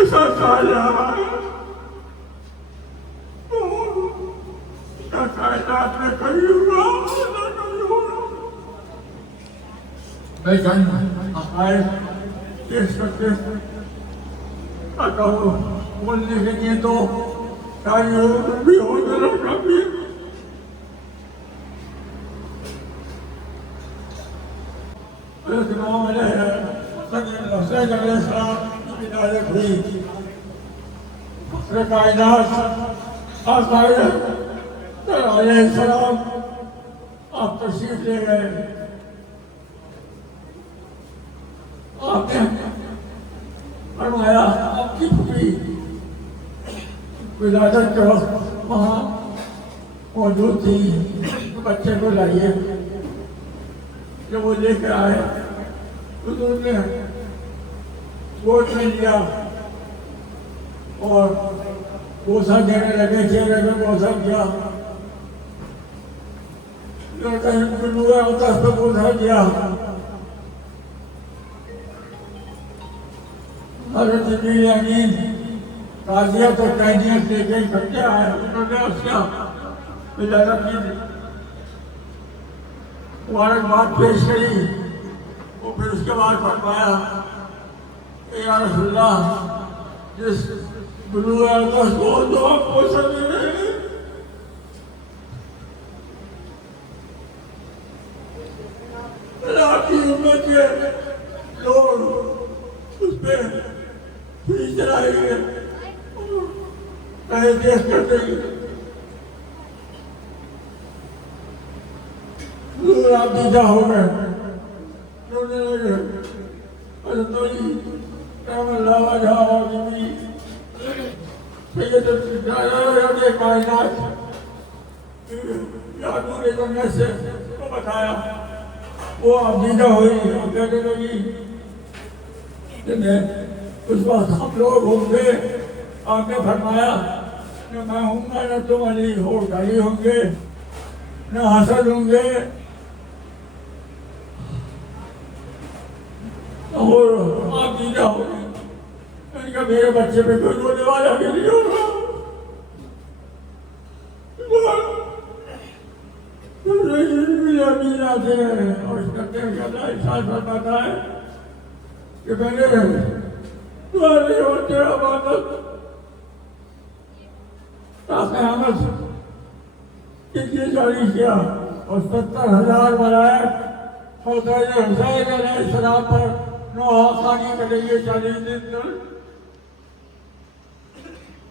ایسا سایہ نہ کائنات میں کبھی ہوا نہ کبھی ہوگا۔ میں چند حقائق پیش کرتے کہو بولنے کے لیے تو چاہیے بھی ہو ذرا کبھی۔ امام حسین علیہ السلام کی ولادت ہوئی، فخر کائنات علیہ السلام آپ تشریف لے گئے۔ آپ نے فرمایا آپ کی پھوپھی ولادت کے وقت وہاں موجود تھی، بچے کو لائیے۔ جب وہ لے کر آئے حضور نے گود میں لیا اور بوسہ دینے لگے، چہرے میں بوسہ کیا، کہیں گلویا ہوتا اس پہ بوسہ دیا۔ حضرت جبریل امین قاضیت اور قیدیت لے کے اکٹھے آئے، انہوں نے اس کا ولادت کی مبارکباد پیش کری۔ وہ پھر اس کے بعد فرمایا کہ یا رسول اللہ جس بلوغ اقدس کو جو آپ کو سمجھ رہے ہیں، آپ کی امت کے لوگ اس پہ پھیس رہے ہیں، کہیں دیکھ کرتے ہیں آپ دیدہ ہو گئے، رونے لگے۔ حضرت علی رحم اللہ وجہ جبری سید کائنات یادور دنیا سے کو بتایا، وہ آپ دیدہ ہوئی اور کہنے لگی کہ اس وقت ہم لوگ ہوں گے، آپ نے فرمایا نہ میں ہوں گا نہ تم علی ہو، علی ہوں گے نہ حسد ہوں گے اور آپ دیدہ ہو گئے۔ میں نے کہا میرے بچے پہ کوئی رونے والا بھی نہیں ہوگا۔ امین آتے ہیں اور اس کرتے ہیں کہ اللہ ارشاد فرماتا ہے کہ میں نے تمہاری اور تیرا عبادت تا قیامت کے لیے جاری کیا، اور 70,000 ملائک حضرت حسین علیہ السلام پر نوحہ کریں گے 40 دن تک۔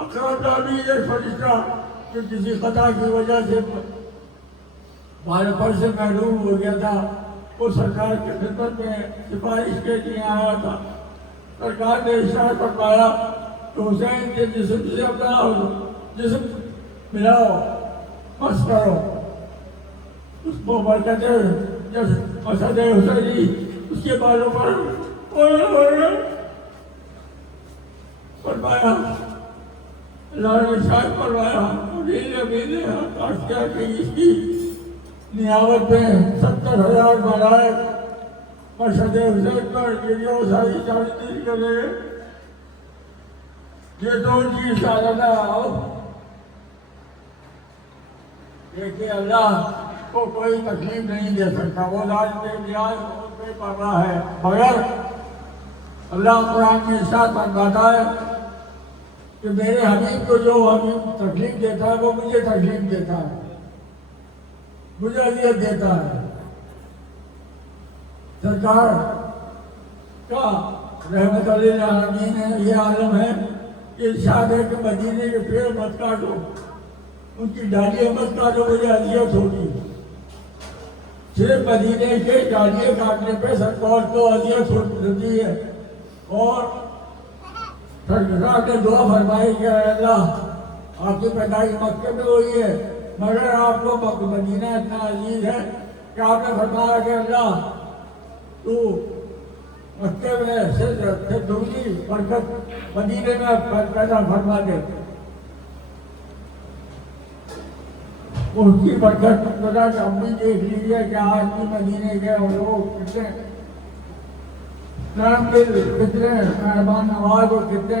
اقرب بھی ایک فرشتہ جو کسی خطا کی وجہ سے ہمارے پر سے محروم ہو گیا تھا، وہ سرکار کی خدمت میں سفارش کے لیے آیا تھا۔ سرکار نے ارشاد فرمایا کہ حسین کے جسم سے اپنا جسم ملاؤ، مس کرو، اس کو برکت مسد حسینی اس کے بالوں پر فرمایا۔ اللہ نے ارشاد فرمایا کاش کیا کہ اس کی نیابت میں 70,000 ملائک مسد حسین پر یہ ساری چاندی کرے، یہ دو چیز سالانہ آؤ۔ دیکھیے اللہ کو کوئی تکلیف نہیں دے سکتا، وہ ذات بے نیاز بے پرواہ ہے، مگر اللہ قرآن میں ارشاد فرماتا ہے کہ میرے حبیب کو جو حبیب تکلیف دیتا ہے وہ مجھے تکلیف دیتا ہے، مجھے اذیت دیتا ہے۔ سرکار کا رحمت للعالمین ہے، یہ عالم ہے کہ ارشاد ہے کہ مدینے کے پیڑ مت کاٹو، ان کی ڈالیاں مت کاٹو، مجھے اذیت ہوگی۔ صرف مدینے کے ڈالیاں کاٹنے پہ سرکار کو اذیت ہوتی ہے، اور سرکار نے دعا فرمائی کہ اے اللہ آپ کی پیدائش مکے میں ہوئی ہے، مگر آپ کو مدینہ اتنا عزیز ہے کہ آپ نے فرمایا کہ اللہ تو مکے میں سے دوسری برکت مدینے میں پیدا فرما دے۔ اس کی برکت خدا ہم بھی دیکھ لیجیے کہ آج بھی مدینے کے لوگ کتنے نرم دل، کتنے مہربان نواز اور کتنے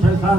6-7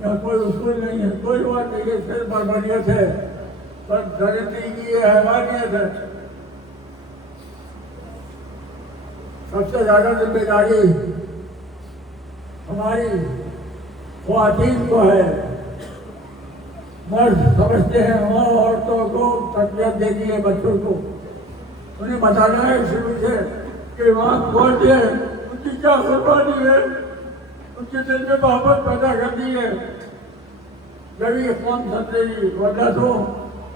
یا کوئی اصول نہیں ہے، کوئی بات نہیں ہے، صرف بربریت ہے، پر درندگی کی یہ حیوانیت ہے۔ سب سے زیادہ ذمہ داری ہماری خواتین کو ہے۔ مرد سمجھتے ہیں ہمارا عورتوں کو تربیت دینی ہے، بچوں کو انہیں بتانا ہے شروع سے کہ وہاں کون ہے، ان کی کیا قربانی ہے، ان کے دل میں محبت پیدا کرنی ہے، جب یہ قوم سمجھے گی۔ ورنہ تو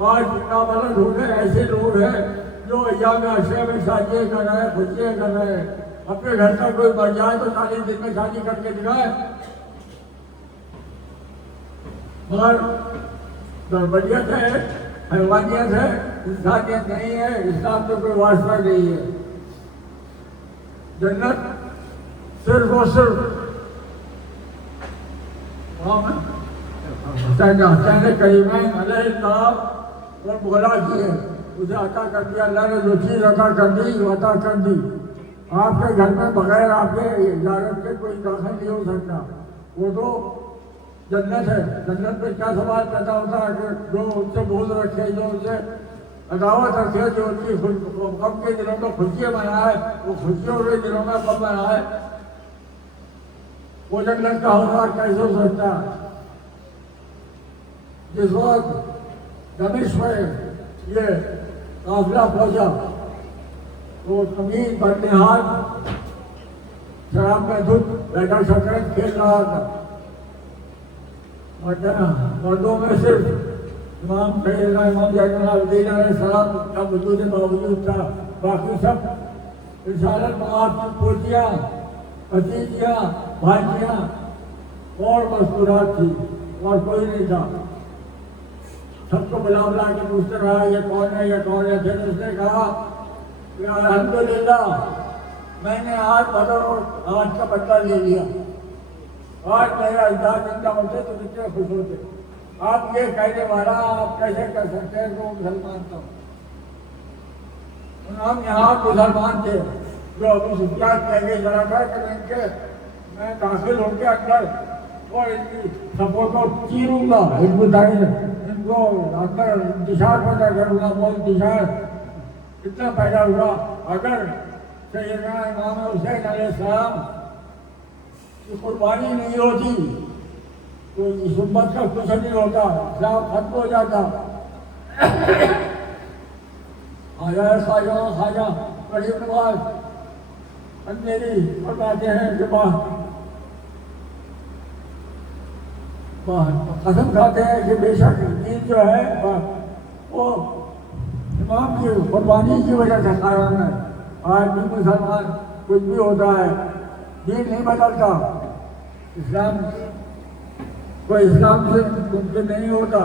آج نامرد ہو گئے ایسے لوگ ہیں جو ایام عشرہ میں شادیاں کر رہے ہیں، خوشیاں کر رہے ہیں، اپنے گھر کا کوئی مر جائے تو 40 دن میں شادی کر کے دکھائے، مگر بربریت ہے، حیوانیت ہے، انسانیت نہیں ہے، اسلام تو کوئی واسطہ نہیں ہے۔ جنت صرف اور صرف حسین کریمین علیہ السلام اور مولا کی ہے، اسے عطا کر دیا اللہ نے، جو چیز عطا کر دی وہ عطا کر دی۔ آپ کے گھر میں بغیر آپ کے اجازت کے کوئی داخل نہیں ہو سکتا، وہ تو جنت ہے۔ جنت میں کیا سوال پیدا ہوتا ہے کہ جو ان سے بغض رکھے، جو ان سے عداوت رکھے، جو ان کی غم کے دنوں میں خوشیاں منائے، وہ خوشیوں کے دنوں میں غم منائے، وہ جنت کا حقدار کیسے ہو سکتا ہے؟ جس وقت دمشق میں یہ قافلہ پہنچا تو زمین بدنہاد شراب میں دھت بیٹھا شطرنج کھیل رہا تھا۔ مردوں میں صرف امام سیدنا امام زین العابدین علیہ السلام کا وجود موجود تھا، باقی سب رسالت مآب کی پوتیاں، بھتیجیاں، بھانجیاں اور مذکورات تھی، اور کوئی نہیں تھا۔ سب کو بلا بلا کے پوچھتے رہا یہ کون ہے، یہ کون ہے۔ پھر اس نے کہا کہ الحمدللہ میں نے آج بدر اور آج کا بدلہ لے لیا، آج میرا اجداد زندہ ہوتے تو کتنے خوش ہوتے۔ آپ یہ کہنے والا آپ کیسے کر سکتے ہیں کہ وہ مسلمان تھا؟ ہم یہاں مسلمان تھے جو ابو سفیان کہہ کے ذرا تھا کہ ان کے میں داخل ہو کے اندر اور ان کی سبوں کو چیروں گا، ان کو اندر انتشار پیدا کروں گا، وہ انتشار اتنا پیدا ہوا۔ اگر سیدنا امام حسین علیہ السلام کی قربانی نہیں ہوتی تو اس امت کا کچھ نہیں ہوتا، اسلام ختم ہو جاتا۔ خواجہ غریب نواز اندھیری فرماتے ہیں کہ قسم کھاتے ہیں کہ بے شک دین جو ہے وہ امام کی قربانی کی وجہ سے قائم ہے۔ آج بھی مسلمان کچھ بھی ہوتا ہے، دین نہیں بدلتا، اسلام کوئی اسلام سے ممکن نہیں ہوتا،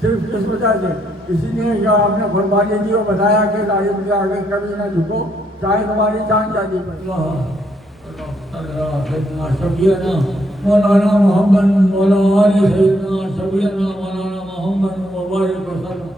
صرف اس وجہ سے، اسی لیے کہ آپ نے قربانی دی اور بتایا کہ ظالم کے آگے کبھی نہ جھکو چاہے تمہاری جان جاتی پڑے۔ شفیعنا مولانا محمد مولانا سیدنا شفیعنا مولانا محمد مبارک وسلم۔